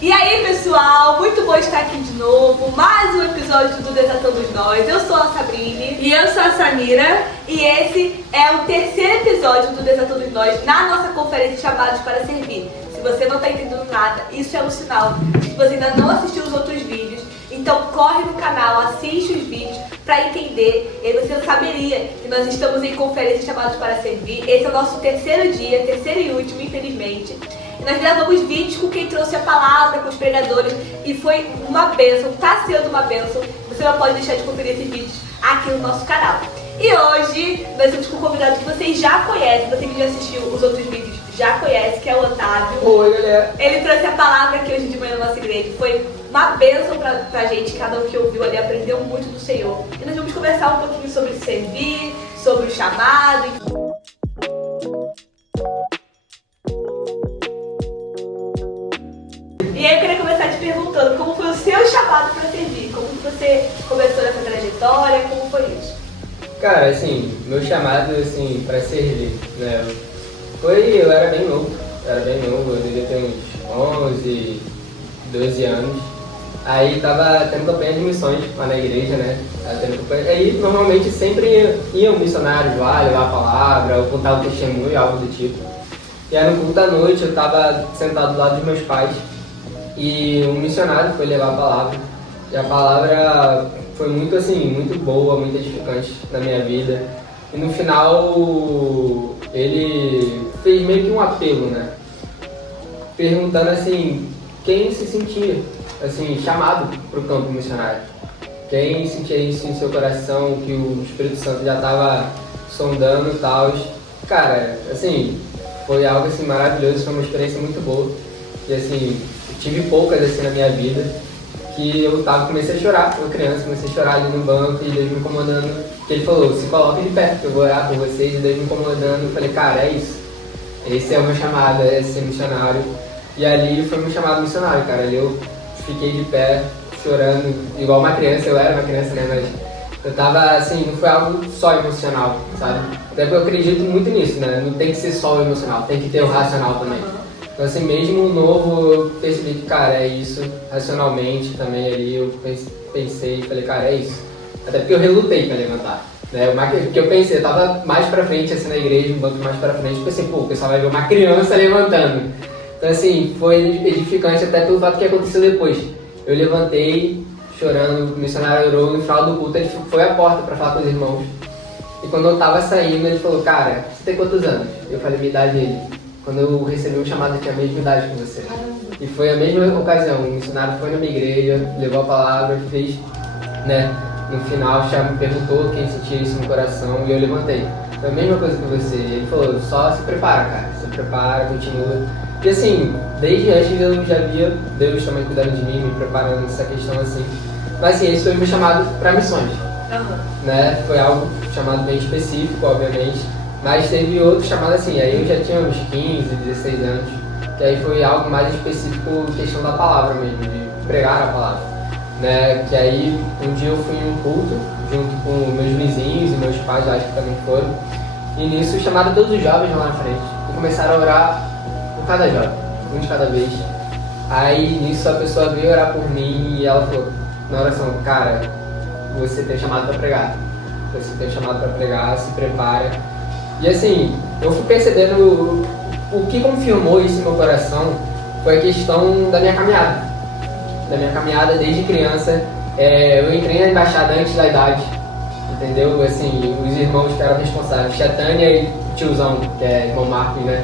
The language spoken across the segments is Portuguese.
E aí, pessoal, muito bom estar aqui de novo. Mais um episódio do Desatando Nós. Eu sou a Sabrine. E eu sou a Samira. E esse é o terceiro episódio do Desatando Nós na nossa conferência Chamados para Servir. Se você não está entendendo nada, isso é um sinal de que você ainda não assistiu os outros vídeos. Então corre no canal, assiste os vídeos para entender. E aí você saberia que nós estamos em conferência Chamados para Servir. Esse é o nosso terceiro dia, terceiro e último, infelizmente. E nós gravamos vídeos com quem trouxe a palavra, com os pregadores, e foi uma bênção, está sendo uma bênção. Você não pode deixar de conferir esses vídeos aqui no nosso canal. E hoje nós estamos com um convidado que vocês já conhecem, você que já assistiu os outros vídeos já conhece, que é o Otávio. Oi, galera. Ele trouxe a palavra aqui hoje de manhã na nossa igreja. Foi uma bênção pra gente, cada um que ouviu ali aprendeu muito do Senhor. E nós vamos conversar um pouquinho sobre servir, sobre o chamado. E aí eu queria começar te perguntando como foi o seu chamado para servir, como você começou nessa trajetória, como foi isso? Cara, assim, meu chamado, assim, pra servir, né, eu era bem novo, eu devia ter uns 11, 12 anos. Aí tava tendo campanha de missões lá na igreja, né, aí normalmente sempre iam missionários lá, levar a palavra, ou contar um testemunho, algo do tipo. E aí no culto da noite eu tava sentado do lado dos meus pais, e um missionário foi levar a palavra, e a palavra foi muito assim, muito boa, muito edificante na minha vida. E no final ele fez meio que um apelo, né? Perguntando assim, quem se sentia assim, chamado para o campo missionário. Quem sentia isso em seu coração, que o Espírito Santo já estava sondando e tal. Cara, assim, foi algo assim maravilhoso, foi uma experiência muito boa. E assim, tive poucas assim na minha vida, que eu comecei a chorar, uma criança, comecei a chorar ali no banco e Deus me incomodando. Que ele falou, se coloque de pé, que eu vou orar por vocês, e Deus me incomodando. Eu falei, cara, é isso. Esse é o meu chamado, é ser missionário. E ali foi meu chamado missionário, cara. Ali eu fiquei de pé, chorando, igual uma criança, eu era uma criança, né, mas eu tava assim, não foi algo só emocional, sabe? Até porque eu acredito muito nisso, né? Não tem que ser só o emocional, tem que ter o racional também. Então assim, mesmo novo, eu percebi que, cara, é isso, racionalmente também ali, eu pensei, falei, cara, é isso. Até porque eu relutei pra levantar, né? Porque eu pensei, eu tava mais pra frente, assim, na igreja, um banco mais pra frente, pensei, pô, o pessoal vai ver uma criança levantando. Então assim, foi edificante até pelo fato que aconteceu depois. Eu levantei, chorando, o missionário orou, no final do culto ele foi à porta pra falar com os irmãos. E quando eu tava saindo, ele falou, cara, você tem quantos anos? Eu falei, minha idade dele. Quando eu recebi um chamado, eu tinha a mesma idade que você. E foi a mesma ocasião, o missionário foi na minha igreja, levou a palavra, fez, né, no final me perguntou quem sentia isso no coração e eu levantei. Foi a mesma coisa que você. Ele falou, só se prepara, cara, se prepara, continua. E assim, desde antes eu já via Deus também cuidando de mim, me preparando nessa questão assim. Mas assim, esse foi meu chamado para missões, né, foi algo chamado bem específico, obviamente. Mas teve outro chamado assim, aí eu já tinha uns 15, 16 anos, que aí foi algo mais específico, questão da palavra mesmo, de pregar a palavra, né? Que aí um dia eu fui em um culto, junto com meus vizinhos e meus pais, acho que também foram, e nisso chamaram todos os jovens lá na frente, e começaram a orar por cada jovem, um de cada vez. Aí nisso a pessoa veio orar por mim e ela falou, na oração, cara, você tem chamado para pregar, se prepara. E assim, eu fui percebendo o que confirmou isso no meu coração foi a questão da minha caminhada. Desde criança, eu entrei na embaixada antes da idade, entendeu? Assim, os irmãos que eram responsáveis, tia Tânia e o tiozão, que é irmão Marcos, né?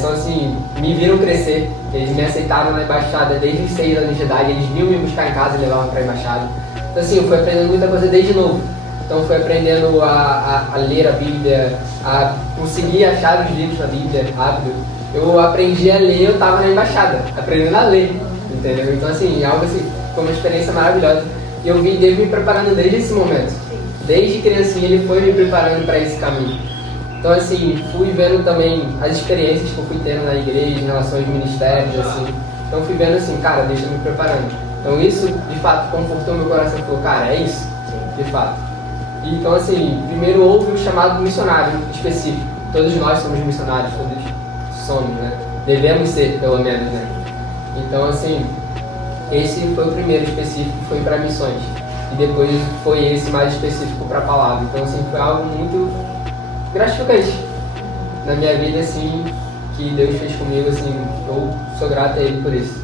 São assim, me viram crescer, eles me aceitaram na embaixada desde os 6 anos de idade, eles vinham me buscar em casa e levavam para a embaixada. Então assim, eu fui aprendendo muita coisa desde novo. Então fui aprendendo a ler a Bíblia, a conseguir achar os livros da Bíblia rápido. Eu aprendi a ler, eu estava na embaixada, aprendendo a ler, entendeu? Então assim, algo assim, foi uma experiência maravilhosa. E eu vi Deus me preparando desde esse momento. Desde criancinha ele foi me preparando para esse caminho. Então assim, fui vendo também as experiências que eu fui tendo na igreja, em relação aos ministérios, assim. Então fui vendo assim, cara, Deus está me preparando. Então isso, de fato, confortou meu coração e falou, cara, é isso, de fato. Então, assim, primeiro houve o chamado missionário específico. Todos nós somos missionários, todos somos, né? Devemos ser, pelo menos, né? Então, assim, esse foi o primeiro específico, foi para missões. E depois foi esse mais específico para a palavra. Então, assim, foi algo muito gratificante na minha vida, assim, que Deus fez comigo, assim, eu sou grato a Ele por isso.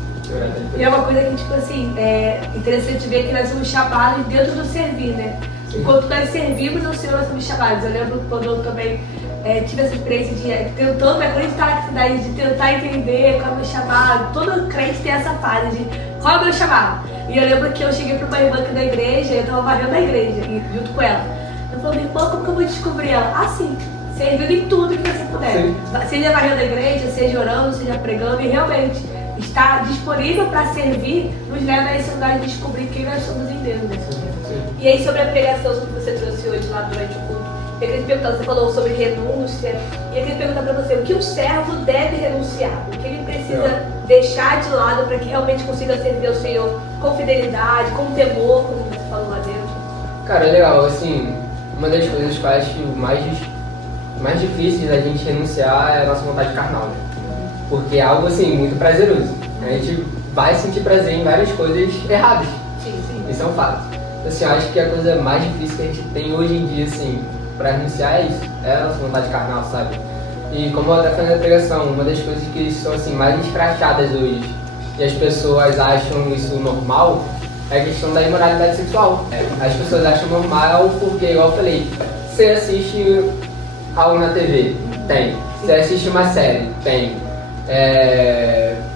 E é uma coisa que, tipo assim, é interessante ver que nós somos chamados dentro do servir, né? Enquanto nós servimos ao Senhor, nós somos chamados. Eu lembro quando eu também tive essa experiência de tentando me acreditar na cidade, de tentar entender qual é o meu chamado. Todo crente tem essa fase de qual é o meu chamado. E eu lembro que eu cheguei para uma irmã aqui da igreja, eu estava varrendo a igreja, junto com ela. Eu falei, irmã, como que eu vou descobrir ela? Assim, servindo em tudo que você puder. Sim. Seja varrendo a igreja, seja orando, seja pregando, e realmente estar disponível para servir nos leva a esse lugar de descobrir quem nós somos em Deus. Né? E aí, sobre a pregação que você trouxe hoje lá durante o culto, eu queria te perguntar, você falou sobre renúncia, e eu queria perguntar para você, o que o servo deve renunciar? O que ele precisa deixar de lado para que realmente consiga servir ao Senhor com fidelidade, com temor, como você falou lá dentro? Cara, é legal, assim, uma das coisas que eu acho que o mais difícil da gente renunciar é a nossa vontade carnal, né? Porque é algo, assim, muito prazeroso. A gente vai sentir prazer em várias coisas erradas. Sim. Isso é um fato. Então, assim, eu acho que a coisa mais difícil que a gente tem hoje em dia, assim, pra renunciar é isso. É a nossa vontade carnal, sabe? E como eu até falei na pregação, uma das coisas que são, assim, mais escrachadas hoje e as pessoas acham isso normal é a questão da imoralidade sexual. As pessoas acham normal porque, igual eu falei, você assiste algo na TV? Tem. Você assiste uma série? Tem.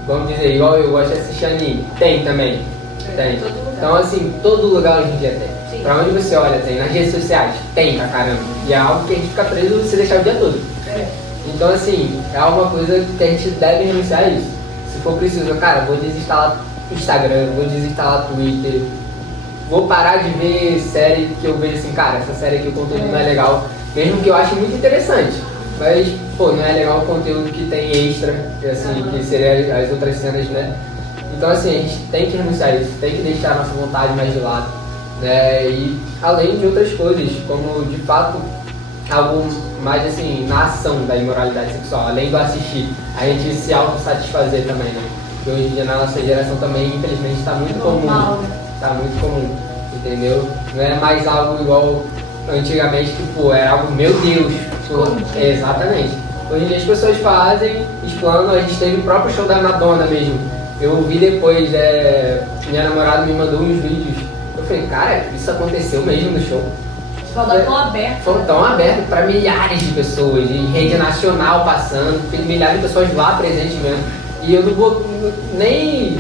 Vamos dizer, igual eu gosto de assistir anime? Tem também. Tem. Então, assim, todo lugar hoje em dia tem. Sim. Pra onde você olha, tem. Nas redes sociais, tem pra caramba. E é algo que a gente fica preso se deixar o dia todo. Então, assim, é uma coisa que a gente deve renunciar a isso. Se for preciso, cara, vou desinstalar Instagram, vou desinstalar Twitter, vou parar de ver série que eu vejo assim, cara, essa série aqui o conteúdo não é legal, mesmo que eu ache muito interessante. Mas, pô, não é legal o conteúdo que tem extra, assim, que seria as outras cenas, né? Então, assim, a gente tem que renunciar a isso, tem que deixar a nossa vontade mais de lado, né? E além de outras coisas, como, de fato, algo mais, assim, na ação da imoralidade sexual, além do assistir, a gente se autossatisfazer também, né? Porque hoje em dia, na nossa geração também, infelizmente, está muito comum. Está muito comum, entendeu? Não é mais algo igual antigamente, que, pô, era algo, meu Deus. Exatamente. Hoje em dia as pessoas fazem, explanam, a gente teve o próprio show da Madonna mesmo. Eu vi depois, minha namorada me mandou uns vídeos. Eu falei, cara, isso aconteceu mesmo no show. Foi tão aberto. Foi tão aberto para milhares de pessoas, em rede nacional passando, tem milhares de pessoas lá presentes mesmo. E eu não vou nem,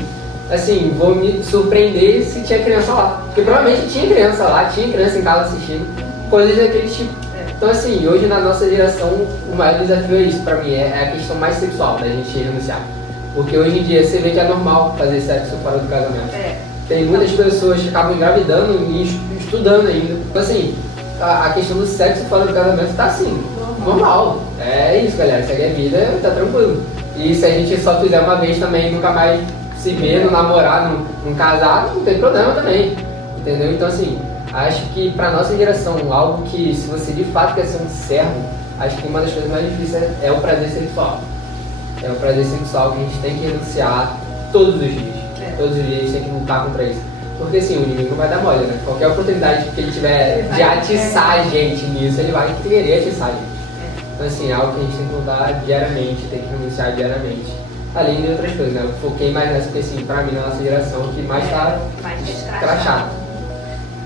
assim, vou me surpreender se tinha criança lá. Porque provavelmente tinha criança lá, tinha criança em casa assistindo, coisas daquele tipo. Então, assim, hoje na nossa geração, o maior desafio é isso pra mim, é a questão mais sexual da gente renunciar. Porque hoje em dia você vê que é normal fazer sexo fora do casamento. Tem muitas pessoas que acabam engravidando e estudando ainda. Então, assim, a questão do sexo fora do casamento tá assim, normal. É isso, galera, segue a vida, tá tranquilo. E se a gente só fizer uma vez também, nunca mais se ver, não namorar, não casar, não tem problema também. Entendeu? Então, assim, acho que pra nossa geração, algo que, se você de fato quer ser um servo, acho que uma das coisas mais difíceis é o prazer sexual. É o prazer sexual que a gente tem que renunciar todos os dias. Todos os dias a gente tem que lutar contra isso. Porque assim, o inimigo não vai dar mole, né? Qualquer oportunidade que ele tiver de atiçar a gente nisso, ele vai querer atiçar a gente. Então assim, é algo que a gente tem que lutar diariamente, tem que renunciar diariamente. Além de outras coisas, né? Eu foquei mais nessa, porque assim, pra mim, na nossa geração, o que mais tá escrachado.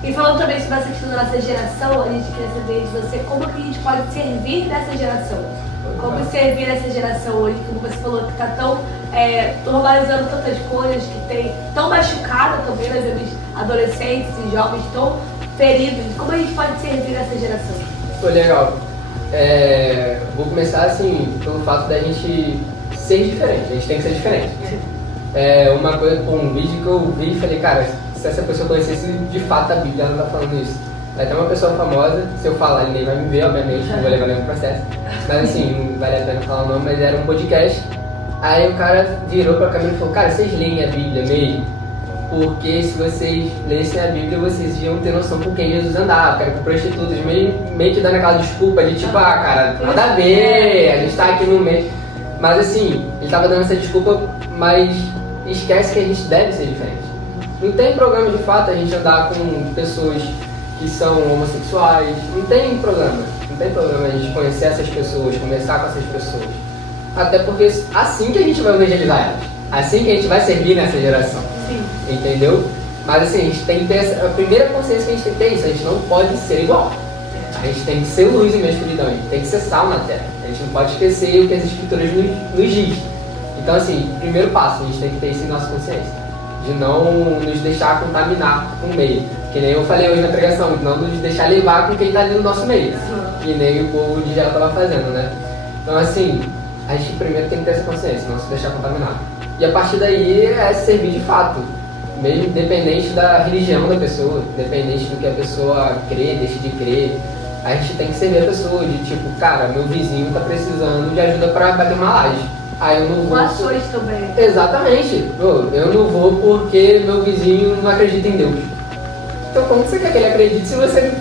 E falando também sobre essa questão da nossa geração, a gente queria saber de você como que a gente pode servir dessa geração. Como servir essa geração hoje, como você falou, que está tão normalizando tantas coisas, que tem tão machucada também, nós vemos adolescentes e jovens tão feridos. Como a gente pode servir essa geração? Foi legal. Vou começar assim, pelo fato da gente ser diferente, a gente tem que ser diferente. Uma coisa, um vídeo que eu vi e falei, cara, se essa pessoa conhecesse de fato a Bíblia, ela não tá falando isso. Vai ter uma pessoa famosa, se eu falar, ninguém vai me ver, obviamente, não vou levar nenhum processo. Mas assim, não vale a pena falar o nome, mas era um podcast. Aí o cara virou pra câmera e falou, cara, vocês leem a Bíblia mesmo? Porque se vocês lessem a Bíblia, vocês iam ter noção com quem Jesus andava, cara, com prostitutas, meio que dando aquela desculpa de tipo, cara, nada a ver, a gente tá aqui no meio. Mas assim, ele tava dando essa desculpa, mas esquece que a gente deve ser diferente. Não tem problema de fato a gente andar com pessoas que são homossexuais, não tem problema a gente conhecer essas pessoas, conversar com essas pessoas. Até porque assim que a gente vai evangelizar elas, assim que a gente vai servir nessa geração. Sim. Entendeu? Mas assim, a gente tem que ter a primeira consciência que a gente tem que ter isso, a gente não pode ser igual. A gente tem que ser luz em meio à escuridão, a gente tem que ser sal na terra. A gente não pode esquecer o que as escrituras nos diz. Então assim, primeiro passo, a gente tem que ter isso em nossa consciência. De não nos deixar contaminar com o meio. Que nem eu falei hoje na pregação, não nos deixar levar com quem está ali no nosso meio. Que nem o povo de Israel estava fazendo, né? Então assim, a gente primeiro tem que ter essa consciência, não se deixar contaminar. E a partir daí é servir de fato. Mesmo independente da religião da pessoa, independente do que a pessoa crê, deixe de crer, a gente tem que servir a pessoa de tipo, cara, meu vizinho tá precisando de ajuda para bater uma laje. Aí eu não vou. Ações também. Exatamente. Eu não vou porque meu vizinho não acredita em Deus. Então como você quer que ele acredite se você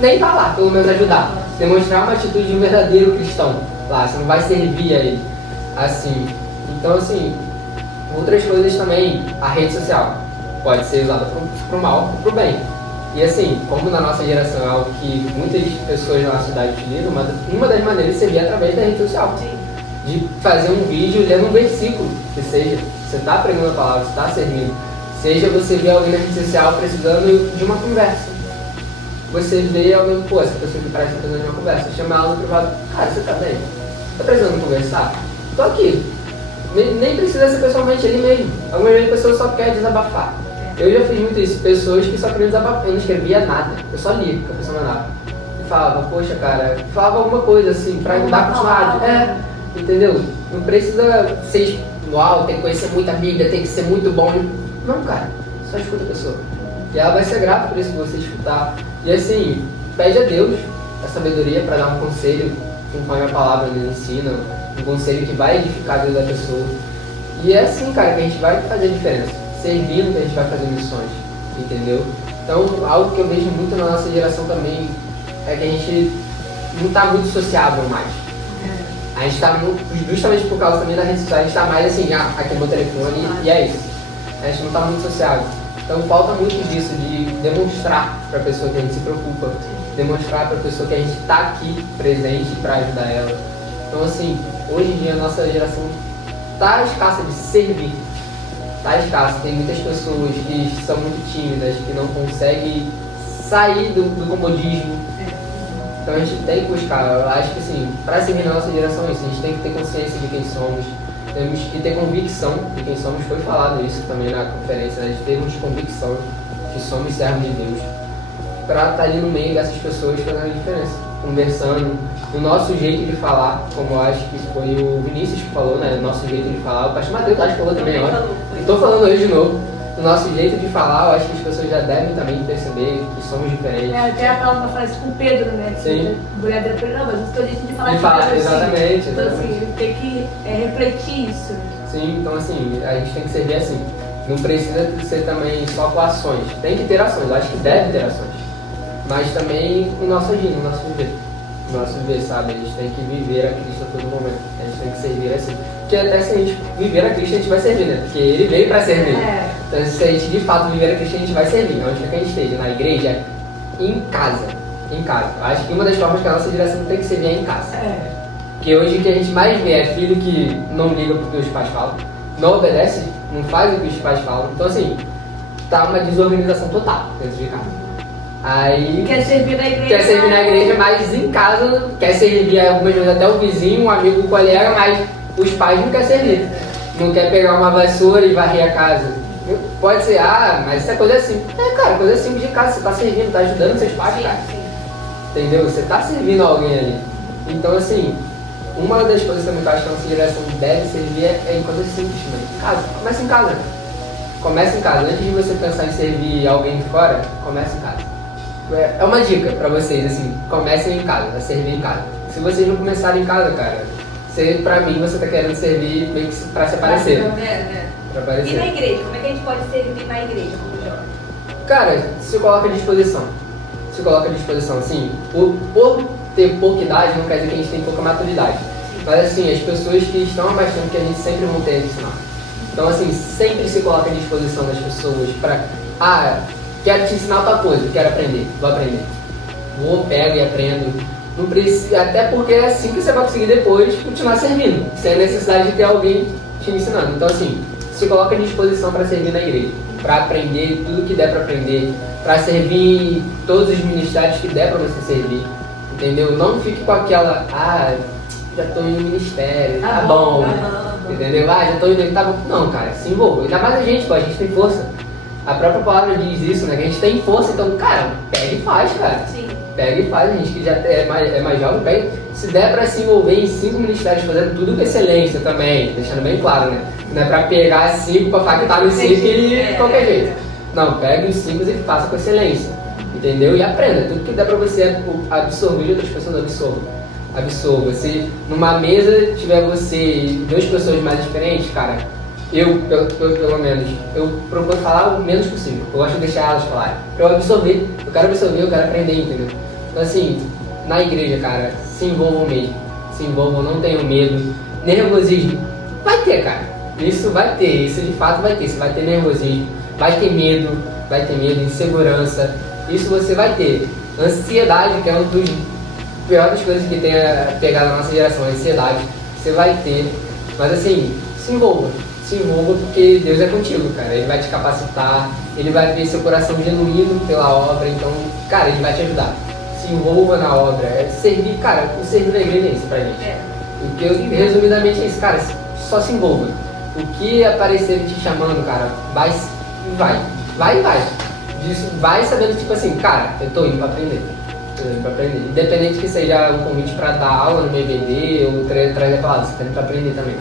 nem tá lá, pelo menos ajudar? Demonstrar uma atitude de um verdadeiro cristão lá, você não vai servir a ele. Assim. Então assim, outras coisas também, a rede social pode ser usada pro mal ou pro bem. E assim, como na nossa geração é algo que muitas pessoas na nossa cidade utilizam, uma das maneiras seria através da rede social. Sim. De fazer um vídeo lendo um versículo, que seja, você está pregando a palavra, você está servindo. Seja você vê alguém na rede social precisando de uma conversa. Você vê alguém, pô, essa pessoa que parece precisando de uma conversa, chama ela no privado, cara, você tá bem? Tá precisando conversar? Tô aqui. Nem precisa ser pessoalmente ali mesmo. Algumas vezes a pessoa só quer desabafar. Eu já fiz muito isso, pessoas que só queriam desabafar, eu não escrevia nada, eu só lia o que a pessoa mandava. E falava, poxa cara, falava alguma coisa assim, pra ajudar a continuar. Entendeu? Não precisa ser, uau, tem que conhecer muito a Bíblia, tem que ser muito bom. Não, cara, só escuta a pessoa. E ela vai ser grata por isso que você escutar. E assim, pede a Deus a sabedoria para dar um conselho conforme a palavra nos ensina, um conselho que vai edificar a vida da pessoa. E é assim, cara, que a gente vai fazer a diferença. Servindo que a gente vai fazer missões, entendeu? Então, algo que eu vejo muito na nossa geração também é que a gente não está muito sociável mais. A gente está, justamente por causa também da rede social, a gente está mais assim, aqui é meu telefone e é isso. A gente não está muito sociável. Então falta muito disso, de demonstrar para a pessoa que a gente se preocupa, demonstrar para a pessoa que a gente está aqui presente para ajudar ela. Então assim, hoje em dia a nossa geração está escassa de servir. Está escassa, tem muitas pessoas que são muito tímidas, que não conseguem sair do comodismo. Então a gente tem que buscar, eu acho que assim, para servir na nossa geração isso, a gente tem que ter consciência de quem somos, temos que ter convicção de quem somos, foi falado isso também na conferência, né, de termos convicção que somos servos de Deus, para estar ali no meio dessas pessoas fazendo a diferença, conversando, o nosso jeito de falar, como eu acho que foi o Vinícius que falou, né, o nosso jeito de falar, o pastor Mateus acho que falou também, ó, estou falando hoje de novo. O nosso jeito de falar, eu acho que as pessoas já devem também perceber que somos diferentes. Até aquela frase com o Pedro, né? Sim. A mulher dele falou, não, mas o seu jeito de falar De é falar, assim. exatamente. Então assim, ele tem que refletir isso. Sim, então assim, a gente tem que servir assim. Não precisa ser também só com ações. Tem que ter ações, eu acho que deve ter ações. Mas também o nosso agir, o nosso viver. O nosso viver, sabe? A gente tem que viver a Cristo a todo momento. A gente tem que servir assim. Porque até se a gente viver a Cristo, a gente vai servir, né? Porque Ele veio para servir. Então se a gente de fato viver a Cristo, a gente vai servir. Onde quer que a gente esteja? Na igreja? Em casa. Em casa. Eu acho que uma das formas que a nossa geração tem que servir é em casa. Porque hoje o que a gente mais vê é filho que não liga pro que os pais falam, não obedece, não faz o que os pais falam. Então assim, tá uma desorganização total dentro de casa. Aí quer servir na igreja. Quer servir na igreja, mas em casa quer servir algumas vezes até o vizinho, um amigo, um colega, mas os pais não querem servir. Não quer pegar uma vassoura e varrer a casa. Pode ser, mas isso é coisa simples. Cara, coisa simples de casa, você tá servindo, tá ajudando seus pais, cara. Entendeu? Você tá servindo alguém ali. Então assim, uma das coisas também que eu acho que a nossa geração deve servir é em coisas simples, mano. Em casa, começa em casa. Começa em casa. Antes de você pensar em servir alguém de fora, começa em casa. É uma dica pra vocês, assim, comecem em casa, a servir em casa. Se vocês não começarem em casa, cara, pra mim você tá querendo servir meio que pra se aparecer. Pra aparecer. E na igreja? Como é que a gente pode servir na igreja como jovem? Cara, se coloca à disposição. Se coloca à disposição, assim, por ter pouca idade não quer dizer que a gente tem pouca maturidade. Mas assim, as pessoas que estão abastando que a gente sempre vão ter a ensinar. Então, assim, sempre se coloca à disposição das pessoas para, quero te ensinar outra coisa, quero aprender, vou aprender. Vou, pego e aprendo. Não precisa, até porque é assim que você vai conseguir depois continuar servindo, sem a necessidade de ter alguém te ensinando. Então, assim, se coloca à disposição para servir na igreja, para aprender tudo que der para aprender, para servir em todos os ministérios que der para você servir, entendeu? Não fique com aquela, já estou em um ministério, tá bom, entendeu? Já estou indo, tá bom. Não, cara, se envolva. Ainda mais a gente tem força. A própria palavra diz isso, né? Que a gente tem força, então, cara, pega e faz, cara. Sim. Pega e faz, a gente que já é mais jovem, pega. Se der pra se envolver em 5 ministérios, fazendo tudo com excelência também, deixando bem claro, né? Não é pra pegar 5 pra falar que tá no 5 e de qualquer jeito. Não, pega os 5 e faça com excelência, entendeu? E aprenda, tudo que der pra você absorver, outras pessoas absorva. Se numa mesa tiver você e 2 pessoas mais experientes, cara, pelo menos, eu procuro falar o menos possível. Eu gosto de deixar elas falarem. Eu quero absorver, eu quero aprender, entendeu? Então, assim, na igreja, cara, se envolvam mesmo. Se envolvam, não tenham medo. Nervosismo, vai ter, cara. Isso vai ter, isso de fato vai ter. Você vai ter nervosismo, vai ter medo, insegurança. Isso você vai ter. Ansiedade, que é uma das piores coisas que tem a pegar na nossa geração, a ansiedade. Você vai ter. Mas, assim, se envolva porque Deus é contigo, cara. Ele vai te capacitar, ele vai ver seu coração genuíno pela obra, então, cara, ele vai te ajudar. Se envolva na obra, servir, cara, o servir na igreja é isso pra gente. O que eu, resumidamente, é isso, cara, só se envolva. O que aparecer te chamando, cara, vai. Disso, vai sabendo, tipo assim, cara, eu tô indo pra aprender. Independente que seja um convite pra dar aula no meu EBD ou trazer a palavra, você tá indo pra aprender também.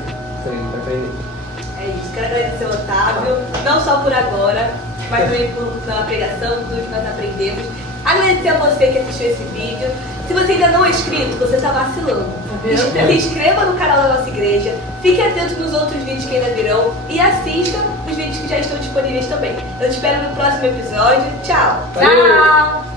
É isso, quero agradecer ao Otávio, não só por agora, mas também pela pregação, tudo que nós aprendemos. Agradecer a você que assistiu esse vídeo. Se você ainda não é inscrito, você está vacilando. Se inscreva no canal da nossa igreja, fique atento nos outros vídeos que ainda virão e assista os vídeos que já estão disponíveis também. Eu te espero no próximo episódio. Tchau! Valeu. Tchau!